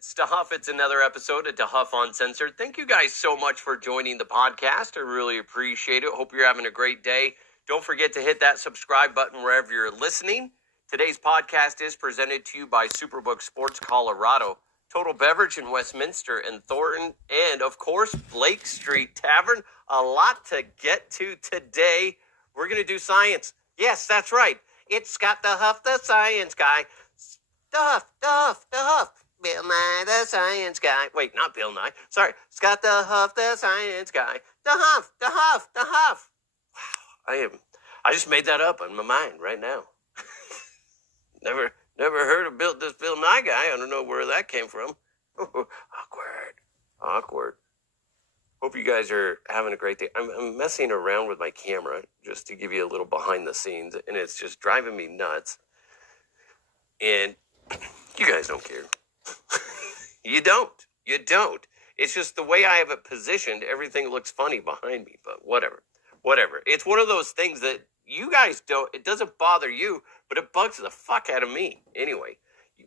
It's DeHuff. It's another episode of DeHuff Uncensored. Thank you guys so much for joining the podcast. I really appreciate it. Hope you're having a great day. Don't forget to hit that subscribe button wherever you're listening. Today's podcast is presented to you by Superbook Sports Colorado, Total Beverage in Westminster and Thornton, and of course, Blake Street Tavern. A lot to get to today. We're going to do science. Yes, that's right. It's Scott DeHuff, the science guy. DeHuff. Bill Nye, the science guy. Wait, not Bill Nye. Sorry. Scott DeHuff, the science guy. DeHuff. Wow. I just made that up in my mind right now. Never heard of this Bill Nye guy. I don't know where that came from. Awkward. Hope you guys are having a great day. I'm messing around with my camera just to give you a little behind the scenes, and it's just driving me nuts. And you guys don't care. You don't. It's just the way I have it positioned, everything looks funny behind me, but whatever. It's one of those things that you guys don't, it doesn't bother you, but it bugs the fuck out of me. Anyway,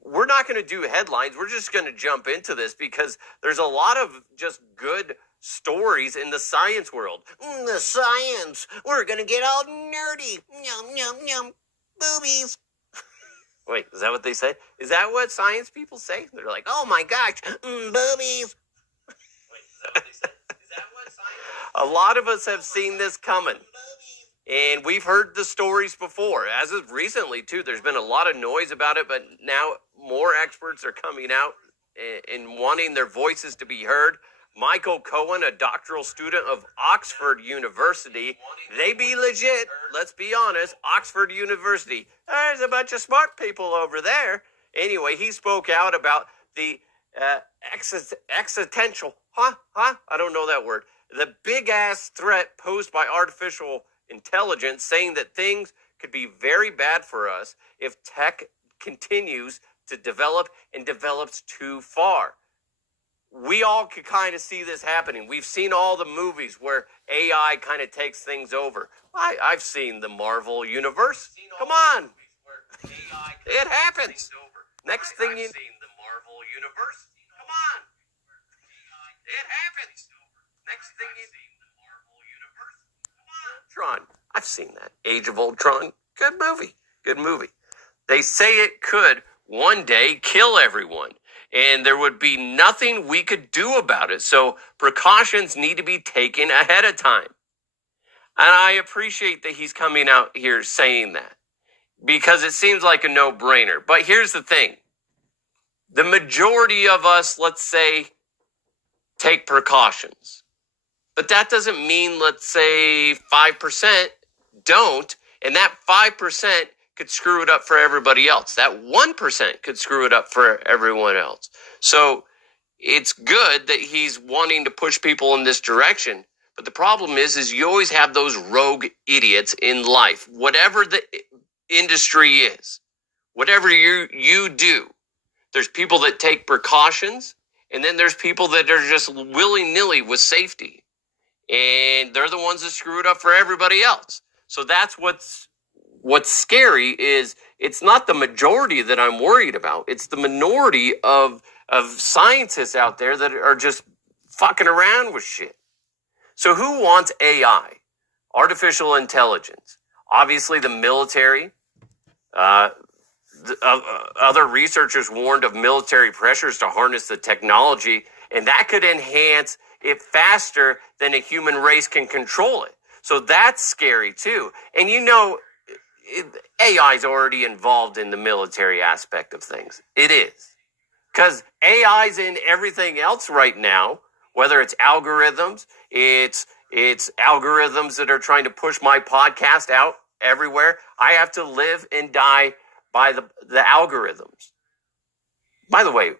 we're not going to do headlines. We're just going to jump into this because there's a lot of just good stories in the science world. The science. We're going to get all nerdy. Yum. Boobies. Wait, is that what they say? Is that what science people say? They're like, oh my gosh, boobies. Wait, is that what they say? Is that what science? A lot of us have seen this coming. And we've heard the stories before. As of recently, too, there's been a lot of noise about it, but now more experts are coming out and wanting their voices to be heard. Michael Cohen, a doctoral student of Oxford University. They be legit. Let's be honest. Oxford University. There's a bunch of smart people over there. Anyway, he spoke out about the existential, I don't know that word. The big-ass threat posed by artificial intelligence, saying that things could be very bad for us if tech continues to develop and develops too far. We all could kind of see this happening. We've seen all the movies where AI kind of takes things over. I've seen the Marvel Universe. Come on. It happens. Next thing you... I've seen the Marvel Universe. Come on. It happens. Next thing you... Ultron. I've seen that. Age of Ultron. Good movie. They say it could one day kill everyone, and there would be nothing we could do about it. So precautions need to be taken ahead of time. And I appreciate that he's coming out here saying that because it seems like a no-brainer. But here's the thing. The majority of us, let's say, take precautions. But that doesn't mean, let's say, 5% don't, and that 5% could screw it up for everybody else. That 1% could screw it up for everyone else. So it's good that he's wanting to push people in this direction, but the problem is you always have those rogue idiots in life. Whatever the industry is, whatever you do, there's people that take precautions, and then there's people that are just willy-nilly with safety. And they're the ones that screw it up for everybody else. So that's what's scary is it's not the majority that I'm worried about. It's the minority of scientists out there that are just fucking around with shit. So who wants AI? Artificial intelligence. Obviously the military. Other researchers warned of military pressures to harness the technology, and that could enhance it faster than a human race can control it. So that's scary too. And AI is already involved in the military aspect of things. It is. Because AI's in everything else right now, whether it's algorithms, it's algorithms that are trying to push my podcast out everywhere. I have to live and die by the algorithms. By the way,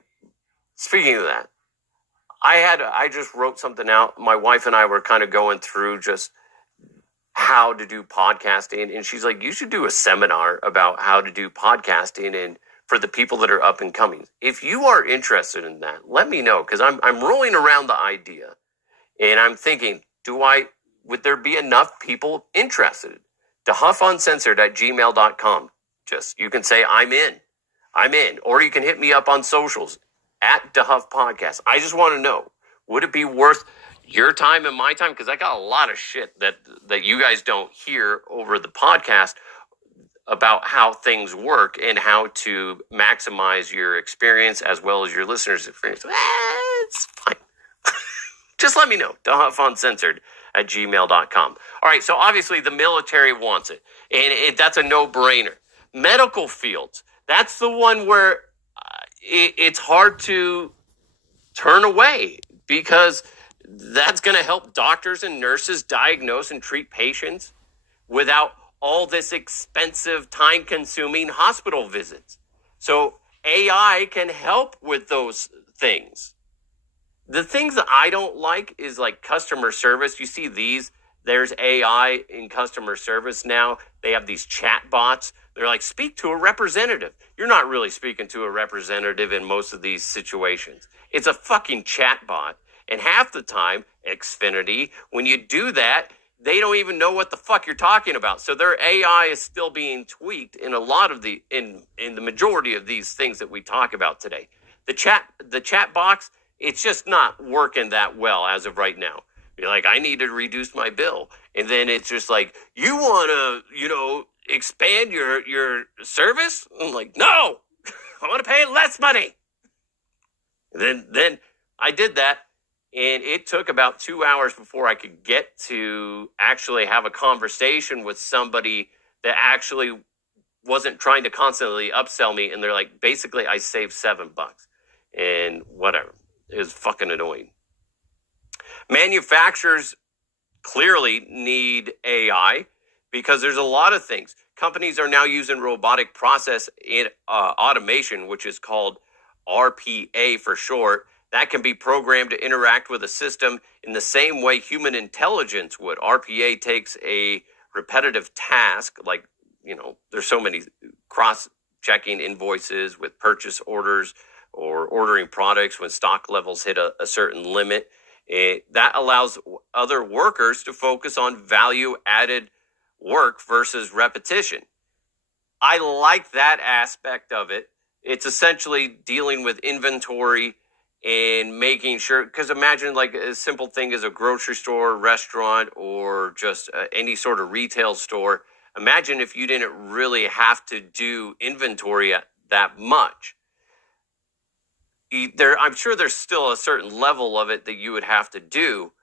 speaking of that, I just wrote something out. My wife and I were kind of going through just how to do podcasting. And she's like, you should do a seminar about how to do podcasting and for the people that are up and coming. If you are interested in that, let me know. Because I'm rolling around the idea. And I'm thinking, would there be enough people interested? DeHuffUncensored@gmail.com. You can say, I'm in. Or you can hit me up on socials at DeHuff Podcast. I just want to know, would it be worth your time and my time? Because I got a lot of shit that you guys don't hear over the podcast about how things work and how to maximize your experience as well as your listeners' experience. It's fine. Just let me know. DeHuffUncensored@gmail.com. All right, so obviously the military wants it, and that's a no-brainer. Medical fields, that's the one where it's hard to turn away because that's going to help doctors and nurses diagnose and treat patients without all this expensive, time-consuming hospital visits. So AI can help with those things. The things that I don't like is like customer service. You see there's AI in customer service now. They have these chat bots. They're like, speak to a representative. You're not really speaking to a representative in most of these situations. It's a fucking chat bot. And half the time, Xfinity, when you do that, they don't even know what the fuck you're talking about. So their AI is still being tweaked in a lot of in the majority of these things that we talk about today. The chat box, it's just not working that well as of right now. You're like, I need to reduce my bill. And then it's just like, you want to, expand your service? I'm like, no, I want to pay less money. And then I did that. And it took about 2 hours before I could get to actually have a conversation with somebody that actually wasn't trying to constantly upsell me. And they're like, basically, I saved $7 and whatever. It was fucking annoying. Manufacturers clearly need AI because there's a lot of things. Companies are now using robotic process automation, which is called RPA for short. That can be programmed to interact with a system in the same way human intelligence would. RPA takes a repetitive task, like, there's so many cross-checking invoices with purchase orders or ordering products when stock levels hit a certain limit. That allows other workers to focus on value-added work versus repetition. I like that aspect of it. It's essentially dealing with inventory and making sure, because imagine like a simple thing as a grocery store, restaurant, or just any sort of retail store. Imagine if you didn't really have to do inventory that much. I'm sure there's still a certain level of it that you would have to do,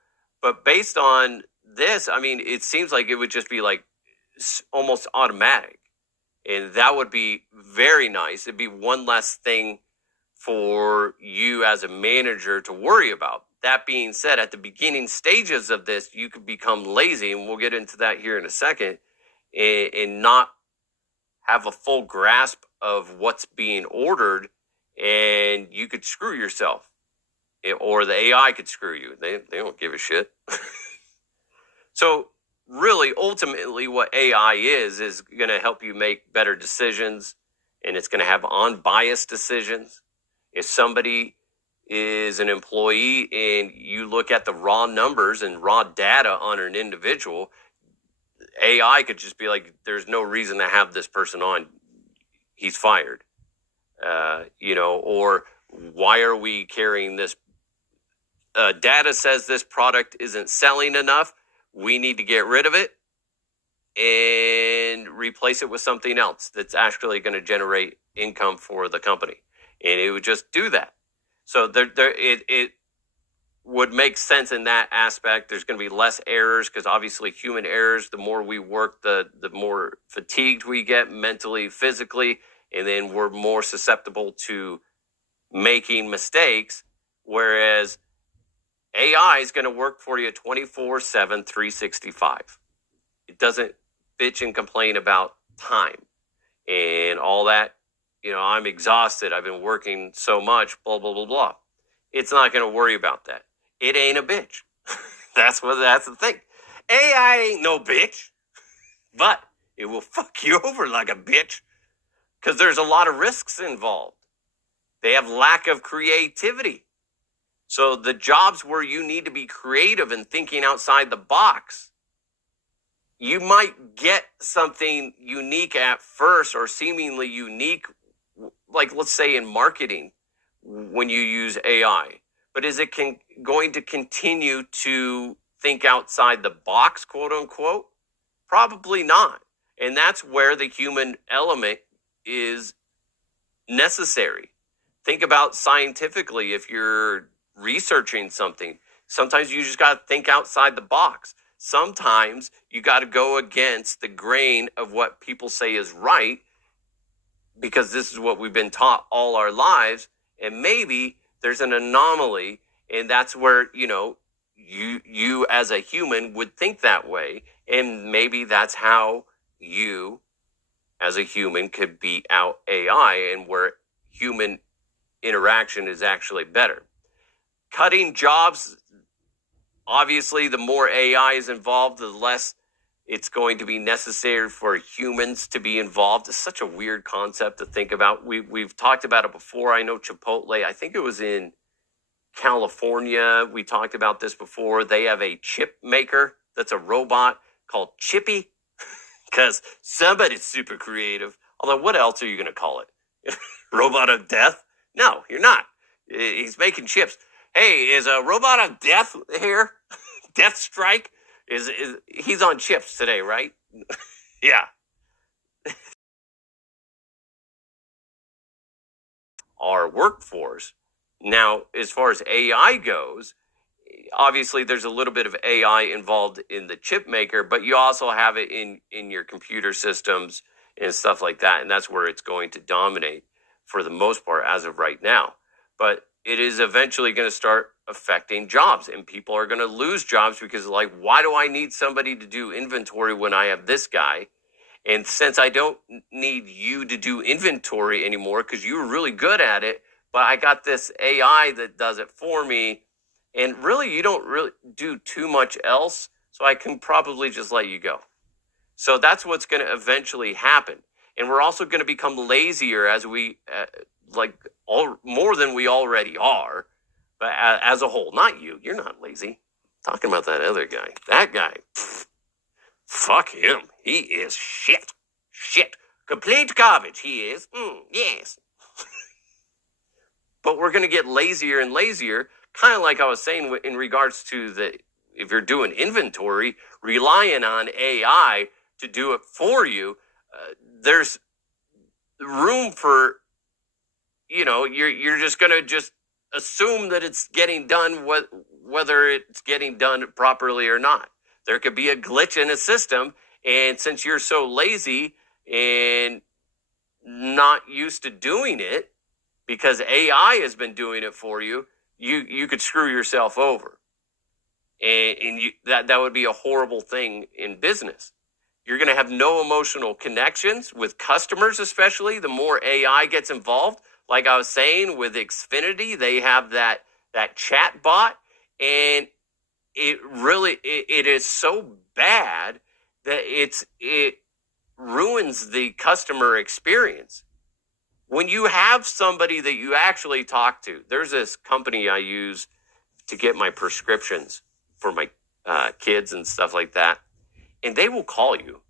but based on this, I mean, it seems like it would just be like almost automatic, and that would be very nice. It'd be one less thing for you as a manager to worry about. That being said, at the beginning stages of this, you could become lazy, and we'll get into that here in a second, and not have a full grasp of what's being ordered, and you could screw yourself, or the AI could screw you. They don't give a shit. So really, ultimately, what AI is going to help you make better decisions, and it's going to have unbiased decisions. If somebody is an employee and you look at the raw numbers and raw data on an individual, AI could just be like, there's no reason to have this person on. He's fired. Or why are we carrying this? Data says this product isn't selling enough. We need to get rid of it and replace it with something else that's actually going to generate income for the company. And it would just do that. So it would make sense in that aspect. There's going to be less errors because obviously human errors, the more we work, the more fatigued we get mentally, physically, and then we're more susceptible to making mistakes. Whereas AI is going to work for you 24/7, 365. It doesn't bitch and complain about time and all that. I'm exhausted. I've been working so much, blah, blah, blah, blah. It's not going to worry about that. It ain't a bitch. That's the thing. AI ain't no bitch, but it will fuck you over like a bitch because there's a lot of risks involved. They have lack of creativity. So the jobs where you need to be creative and thinking outside the box, you might get something unique at first or seemingly unique, like let's say in marketing, when you use AI. But is it going to continue to think outside the box, quote unquote? Probably not. And that's where the human element is necessary. Think about scientifically if you're researching something. Sometimes you just got to think outside the box. Sometimes you got to go against the grain of what people say is right because this is what we've been taught all our lives. And maybe there's an anomaly, and that's where, you as a human would think that way. And maybe that's how you as a human could beat out AI and where human interaction is actually better. Cutting jobs, obviously, the more AI is involved, the less it's going to be necessary for humans to be involved. It's such a weird concept to think about. We've talked about it before. I know Chipotle, I think it was in California. We talked about this before. They have a chip maker that's a robot called Chippy because somebody's super creative. Although, what else are you going to call it? Robot of death? No, you're not. He's making chips. Hey, is a robot of death here? Death Strike? Is he's on chips today, right? Yeah. Our workforce. Now, as far as AI goes, obviously there's a little bit of AI involved in the chip maker, but you also have it in your computer systems and stuff like that. And that's where it's going to dominate for the most part as of right now. But it is eventually going to start affecting jobs, and people are going to lose jobs because, like, why do I need somebody to do inventory when I have this guy? And since I don't need you to do inventory anymore because you were really good at it, but I got this AI that does it for me, and really you don't really do too much else, so I can probably just let you go. So that's what's going to eventually happen. And we're also going to become lazier as we, more than we already are, but as a whole. Not you. You're not lazy. Talking about that other guy. That guy. Fuck him. He is shit. Shit. Complete garbage, he is. Yes. But we're going to get lazier and lazier, kind of like I was saying in regards to if you're doing inventory, relying on AI to do it for you, there's room for, you're just going to just assume that it's getting done, whether it's getting done properly or not. There could be a glitch in a system, and since you're so lazy and not used to doing it, because AI has been doing it for you, you could screw yourself over. And that would be a horrible thing in business. You're going to have no emotional connections with customers, especially the more AI gets involved. Like I was saying with Xfinity, they have that chat bot, and it is so bad that it ruins the customer experience. When you have somebody that you actually talk to, there's this company I use to get my prescriptions for my kids and stuff like that, and they will call you.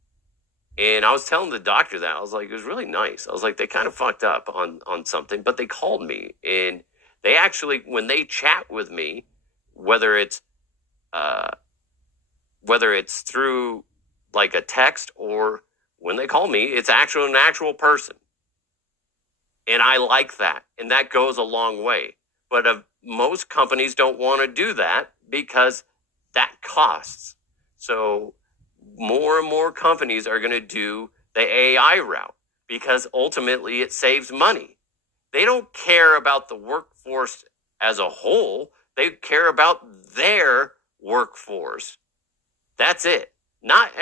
And I was telling the doctor that. I was like, it was really nice. I was like, they kind of fucked up on something, but they called me, and they actually, when they chat with me, whether it's through like a text or when they call me, it's an actual person. And I like that. And that goes a long way. But most companies don't want to do that because that costs. So more and more companies are going to do the AI route because ultimately it saves money. They don't care about the workforce as a whole. They care about their workforce. That's it. Not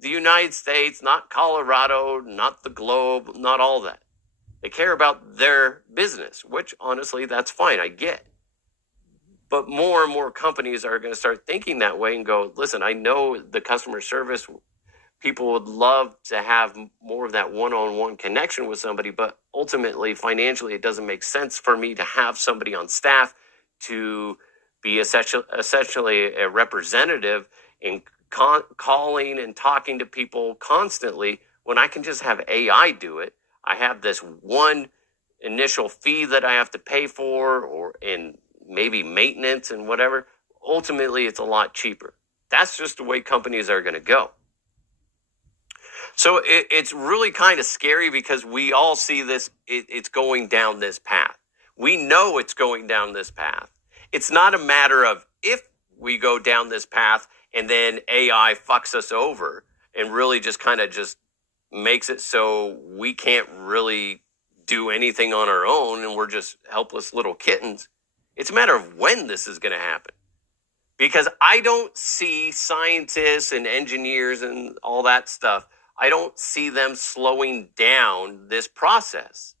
the United States, not Colorado, not the globe, not all that. They care about their business, which honestly, that's fine. I get. But more and more companies are going to start thinking that way and go, listen, I know the customer service people would love to have more of that one-on-one connection with somebody, but ultimately, financially, it doesn't make sense for me to have somebody on staff to be essentially a representative and calling and talking to people constantly when I can just have AI do it. I have this one initial fee that I have to pay for, and maybe maintenance and whatever, ultimately it's a lot cheaper. That's just the way companies are going to go. So it's really kind of scary because we all see this, it's going down this path. We know it's going down this path. It's not a matter of if we go down this path and then AI fucks us over and really just kind of just makes it so we can't really do anything on our own and we're just helpless little kittens. It's a matter of when this is going to happen. Because I don't see scientists and engineers and all that stuff, I don't see them slowing down this process.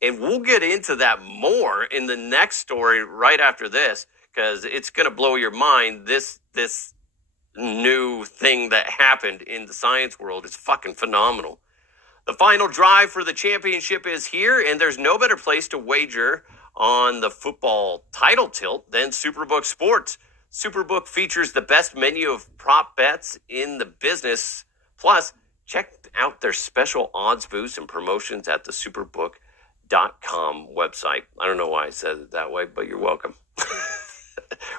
And we'll get into that more in the next story right after this, because it's going to blow your mind. This new thing that happened in the science world is fucking phenomenal. The final drive for the championship is here, and there's no better place to wager on the football title tilt than Superbook Sports. Superbook features the best menu of prop bets in the business. Plus, check out their special odds boosts and promotions at the Superbook.com website. I don't know why I said it that way, but you're welcome.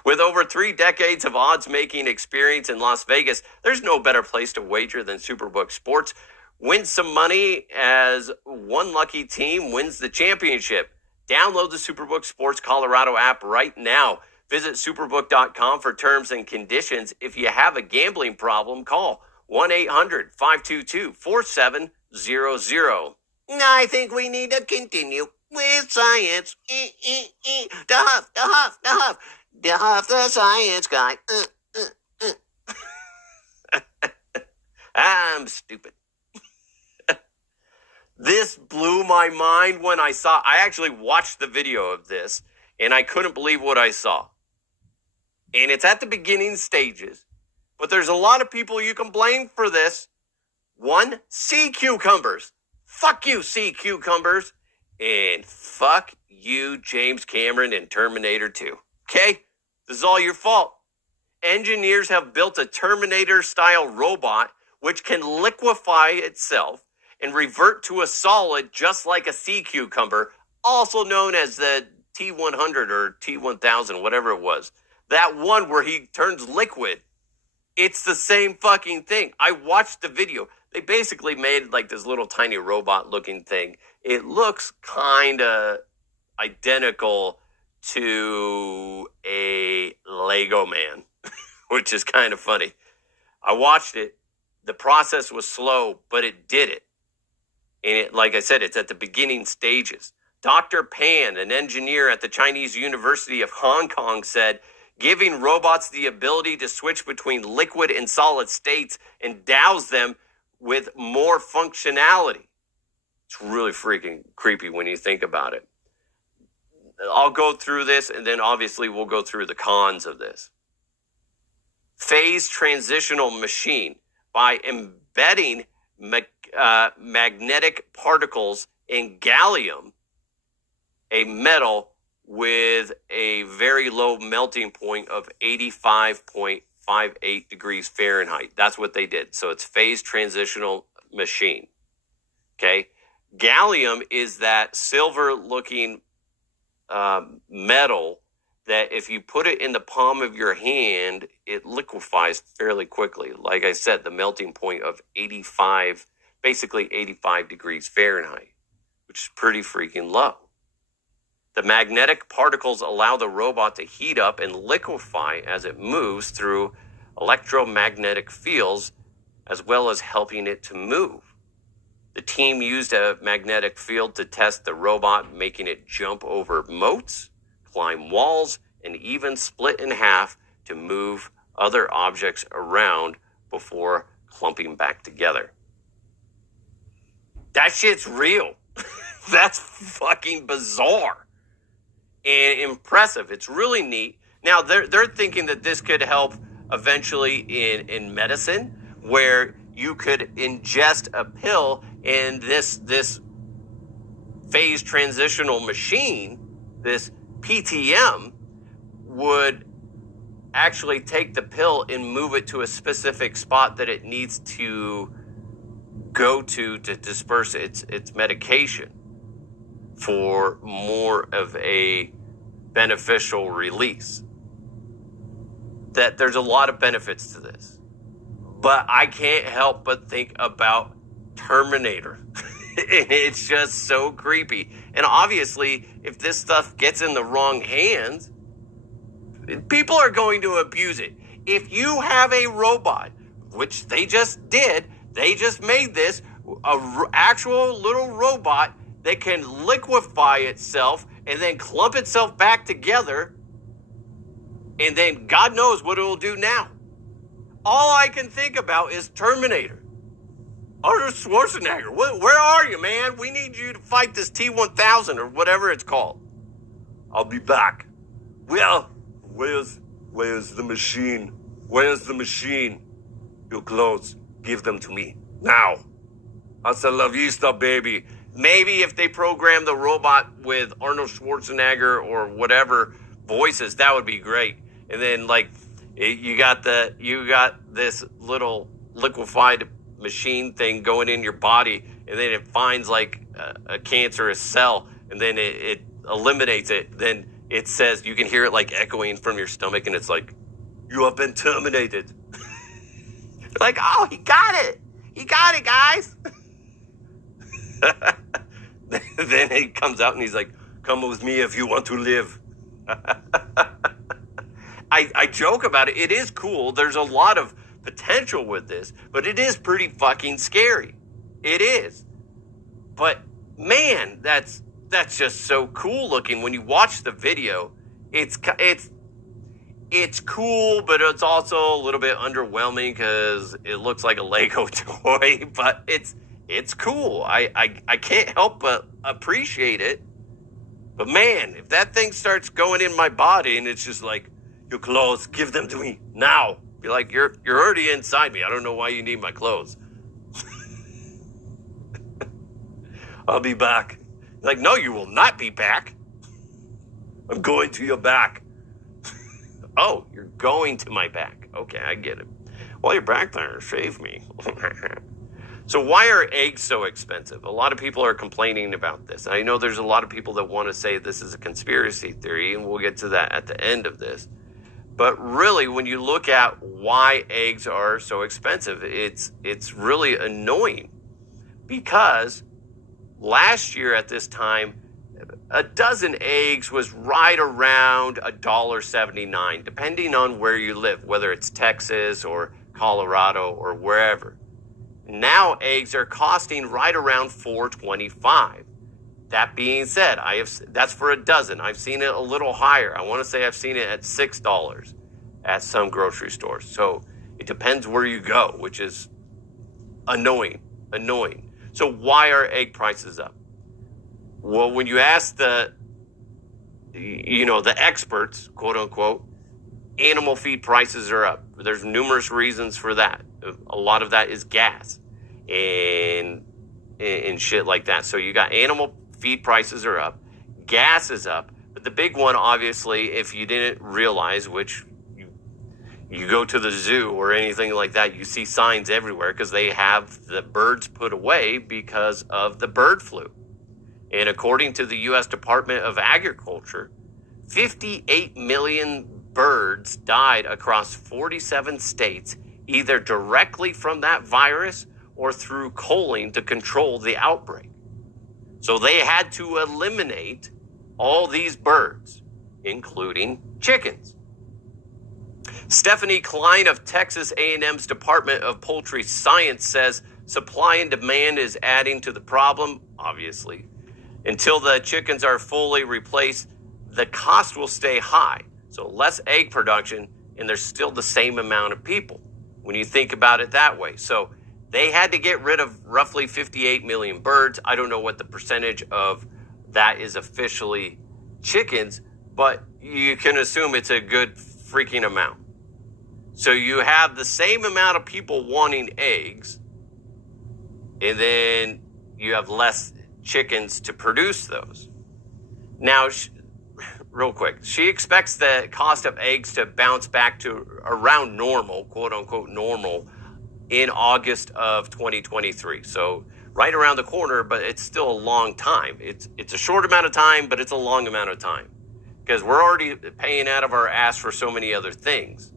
With over 3 decades of odds-making experience in Las Vegas, there's no better place to wager than Superbook Sports. Win some money as one lucky team wins the championship. Download the Superbook Sports Colorado app right now. Visit Superbook.com for terms and conditions. If you have a gambling problem, call 1-800-522-4700. I think we need to continue with science. The Huff, the science guy. I'm stupid. This blew my mind when I actually watched the video of this, and I couldn't believe what I saw. And it's at the beginning stages, but there's a lot of people you can blame for this. 1, sea cucumbers. Fuck you, sea cucumbers. And fuck you, James Cameron and Terminator 2. Okay? This is all your fault. Engineers have built a Terminator-style robot which can liquefy itself and revert to a solid just like a sea cucumber, also known as the T-100 or T-1000, whatever it was. That one where he turns liquid. It's the same fucking thing. I watched the video. They basically made like this little tiny robot looking thing. It looks kind of identical to a Lego man, which is kind of funny. I watched it. The process was slow, but it did it. And it, like I said, it's at the beginning stages. Dr. Pan, an engineer at the Chinese University of Hong Kong, said, giving robots the ability to switch between liquid and solid states endows them with more functionality. It's really freaking creepy when you think about it. I'll go through this, and then obviously we'll go through the cons of this. Phase transitional machine. By embedding magnetic particles in gallium, a metal with a very low melting point of 85.58 degrees Fahrenheit. That's what they did. So it's phase transitional machine. Okay. Gallium is that silver looking metal that if you put it in the palm of your hand, it liquefies fairly quickly. Like I said, the melting point of 85 degrees Fahrenheit, which is pretty freaking low. The magnetic particles allow the robot to heat up and liquefy as it moves through electromagnetic fields, as well as helping it to move. The team used a magnetic field to test the robot, making it jump over moats, climb walls, and even split in half to move other objects around before clumping back together. That shit's real. That's fucking bizarre and impressive. It's really neat. Now, they're thinking that this could help eventually in medicine, where you could ingest a pill and this phase transitional machine, this PTM, would actually take the pill and move it to a specific spot that it needs to go to disperse its medication. for more of a beneficial release. That there's a lot of benefits to this. But I can't help but think about Terminator. It's just so creepy. And obviously, if this stuff gets in the wrong hands, people are going to abuse it. If you have a robot, which they just did, they just made this, actual little robot that can liquefy itself and then clump itself back together, and then God knows what it'll do now. All I can think about is Terminator. Arnold Schwarzenegger, where are you, man? We need you to fight this T-1000 or whatever it's called. I'll be back. Well, where's the machine? Where's the machine? Your clothes, give them to me now. Hasta la vista, baby. Maybe if they program the robot with Arnold Schwarzenegger or whatever voices, that would be great. And then you got this little liquefied machine thing going in your body, and then it finds a cancerous cell, and then it eliminates it. Then it says, you can hear it echoing from your stomach, and it's like, you have been terminated. Oh, he got it, guys. Then he comes out and he's like, come with me if you want to live. I joke about it. It is cool. There's a lot of potential with this, but it is pretty fucking scary. It is. But man, that's just so cool looking. When you watch the video, it's cool, but it's also a little bit underwhelming because it looks like a Lego toy, but it's cool. I can't help but appreciate it. But man, if that thing starts going in my body and it's just like, your clothes, give them to me now. Be like, you're already inside me. I don't know why you need my clothes. I'll be back. Like, no, you will not be back. I'm going to your back. Oh, you're going to my back. Okay, I get it. While you're back there, shave me. So why are eggs so expensive? A lot of people are complaining about this. I know there's a lot of people that want to say this is a conspiracy theory, and we'll get to that at the end of this. But really, when you look at why eggs are so expensive, it's really annoying. Because last year at this time, a dozen eggs was right around $1.79, depending on where you live, whether it's Texas or Colorado or wherever. Now eggs are costing right around $4.25. That being said, that's for a dozen. I've seen it a little higher. I want to say I've seen it at $6 at some grocery stores. So it depends where you go, which is annoying. So why are egg prices up? Well, when you ask the experts, quote unquote, animal feed prices are up. There's numerous reasons for that. A lot of that is gas and shit like that. So you got animal feed prices are up, gas is up, but the big one, obviously, if you didn't realize, which you go to the zoo or anything like that, you see signs everywhere because they have the birds put away because of the bird flu. And according to the U.S. Department of Agriculture, 58 million birds died across 47 states, either directly from that virus or through culling to control the outbreak. So they had to eliminate all these birds, including chickens. Stephanie Klein of Texas A&M's Department of Poultry Science says supply and demand is adding to the problem, obviously. Until the chickens are fully replaced, the cost will stay high. So less egg production, and there's still the same amount of people when you think about it that way. So they had to get rid of roughly 58 million birds. I don't know what the percentage of that is officially chickens, but you can assume it's a good freaking amount. So you have the same amount of people wanting eggs, and then you have less chickens to produce those. Now, real quick, she expects the cost of eggs to bounce back to around normal, quote unquote normal, in August of 2023. So right around the corner, but it's still a long time. It's a short amount of time, but it's a long amount of time because we're already paying out of our ass for so many other things.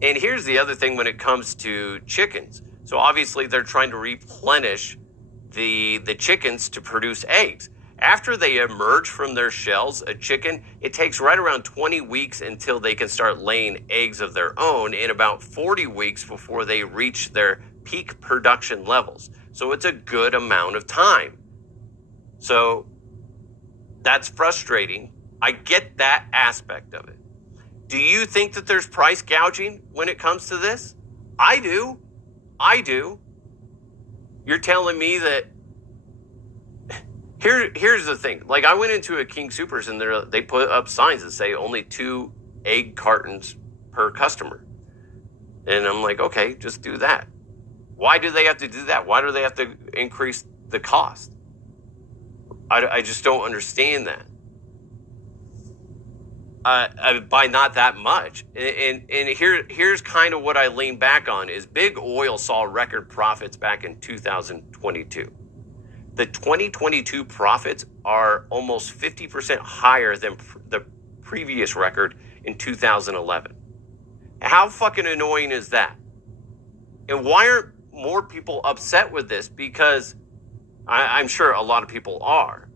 And here's the other thing when it comes to chickens. So obviously they're trying to replenish the chickens to produce eggs. After they emerge from their shells, a chicken, it takes right around 20 weeks until they can start laying eggs of their own, and about 40 weeks before they reach their peak production levels. So it's a good amount of time. So that's frustrating. I get that aspect of it. Do you think that there's price gouging when it comes to this? I do. You're telling me that here's the thing. Like, I went into a King Soopers and they put up signs that say only 2 egg cartons per customer. And I'm like, okay, just do that. Why do they have to do that? Why do they have to increase the cost? I just don't understand that. By not that much. And here's kind of what I lean back on is Big Oil saw record profits back in 2022. The 2022 profits are almost 50% higher than the previous record in 2011. How fucking annoying is that? And why aren't more people upset with this? Because I'm sure a lot of people are.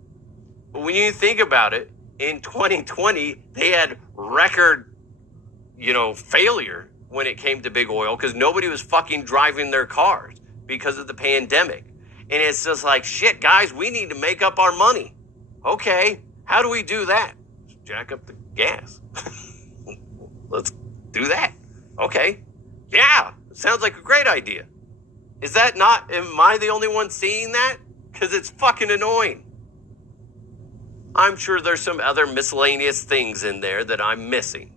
But when you think about it, in 2020, they had record, failure when it came to Big Oil because nobody was fucking driving their cars because of the pandemic. And it's just like, shit, guys, we need to make up our money. Okay, how do we do that? Jack up the gas. Let's do that. Okay. Yeah, sounds like a great idea. Is that not, am I the only one seeing that? Because it's fucking annoying. I'm sure there's some other miscellaneous things in there that I'm missing.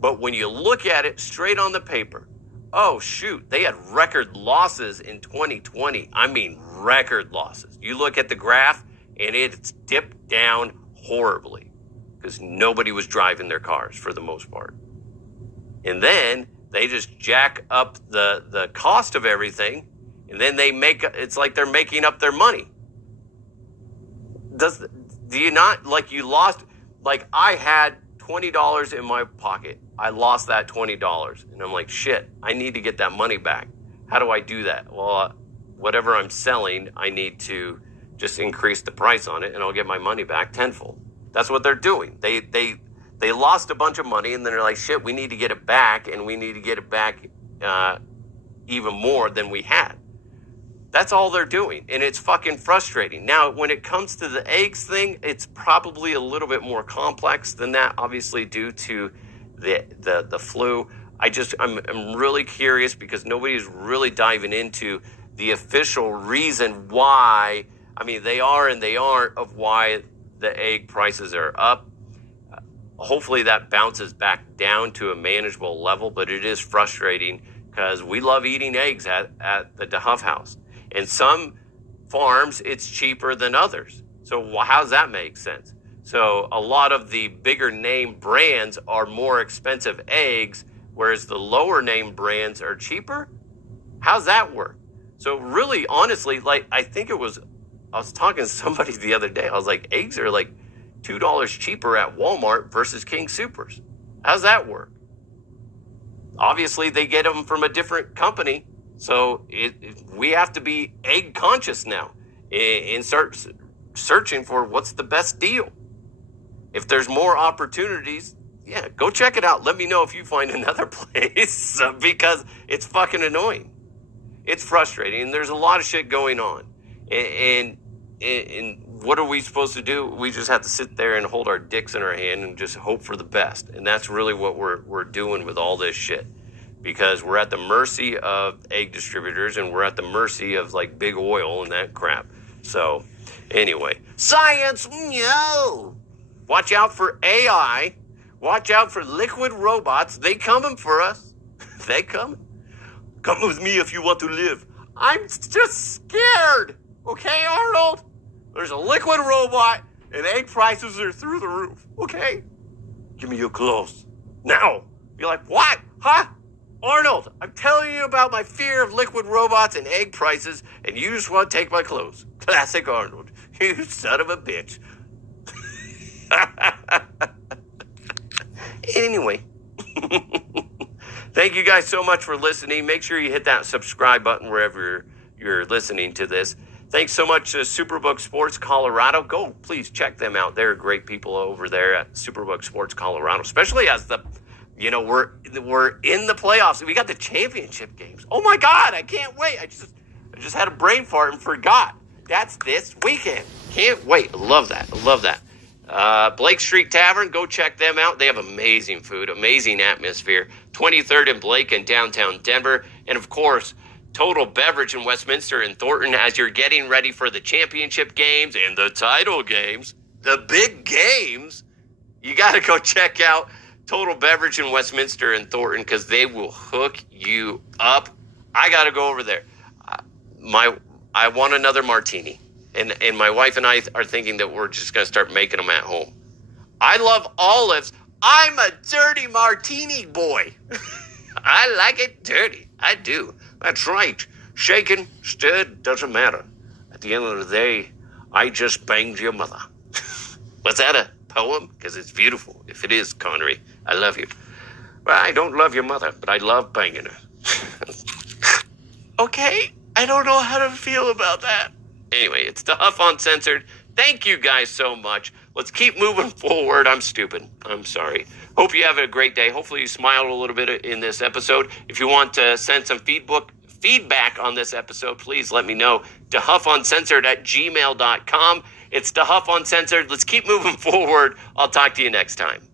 But when you look at it straight on the paper, oh shoot, they had record losses in 2020. I mean, record losses. You look at the graph and it's dipped down horribly because nobody was driving their cars for the most part. And then they just jack up the cost of everything, and then it's like they're making up their money. Do you not, like, you lost, like, I had $20 in my pocket. I lost that $20. And I'm like, shit, I need to get that money back. How do I do that? Well, whatever I'm selling, I need to just increase the price on it and I'll get my money back tenfold. That's what they're doing. They lost a bunch of money and then they're like, shit, we need to get it back, and we need to get it back even more than we had. That's all they're doing, and it's fucking frustrating. Now, when it comes to the eggs thing, it's probably a little bit more complex than that, obviously due to the flu. I'm really curious because nobody's really diving into the official reason why. I mean, they are and they aren't of why the egg prices are up. Hopefully that bounces back down to a manageable level, but it is frustrating because we love eating eggs at the DeHuff House. And some farms, it's cheaper than others. So how does that make sense? So a lot of the bigger name brands are more expensive eggs, whereas the lower name brands are cheaper? How's that work? So really, honestly, like, I was talking to somebody the other day. I was like, eggs are like $2 cheaper at Walmart versus King Soopers. How's that work? Obviously, they get them from a different company. So we have to be egg conscious now and start searching for what's the best deal. If there's more opportunities, yeah, go check it out. Let me know if you find another place because it's fucking annoying. It's frustrating. And there's a lot of shit going on. And what are we supposed to do? We just have to sit there and hold our dicks in our hand and just hope for the best. And that's really what we're doing with all this shit. Because we're at the mercy of egg distributors and we're at the mercy of like Big Oil and that crap. So anyway, science, no. Watch out for AI. Watch out for liquid robots. They coming for us. They coming. Come with me if you want to live. I'm just scared. Okay, Arnold? There's a liquid robot and egg prices are through the roof. Okay? Give me your clothes. Now. You're like, what? Huh? Arnold, I'm telling you about my fear of liquid robots and egg prices, and you just want to take my clothes. Classic Arnold. You son of a bitch. Anyway. Thank you guys so much for listening. Make sure you hit that subscribe button wherever you're listening to this. Thanks so much to Superbook Sports Colorado. Go, please check them out. They're great people over there at Superbook Sports Colorado, especially as we're in the playoffs. We got the championship games. Oh my God, I can't wait. I just had a brain fart and forgot. That's this weekend. Can't wait. I love that. Blake Street Tavern, go check them out. They have amazing food, amazing atmosphere. 23rd and Blake in downtown Denver. And of course, Total Beverage in Westminster and Thornton as you're getting ready for the championship games and the title games, the big games. You got to go check out Total Beverage in Westminster and Thornton because they will hook you up. I got to go over there. I want another martini. And my wife and I are thinking that we're just going to start making them at home. I love olives. I'm a dirty martini boy. I like it dirty. I do. That's right. Shaken, stirred, doesn't matter. At the end of the day, I just banged your mother. Was that a poem? Because it's beautiful. If it is, Connery, I love you. Well, I don't love your mother, but I love banging her. Okay, I don't know how to feel about that. Anyway, it's the Huff Uncensored. Thank you guys so much. Let's keep moving forward. I'm stupid. I'm sorry. Hope you have a great day. Hopefully you smiled a little bit in this episode. If you want to send some feedback on this episode, please let me know. DeHuffUncensored@gmail.com. It's the Huff Uncensored. Let's keep moving forward. I'll talk to you next time.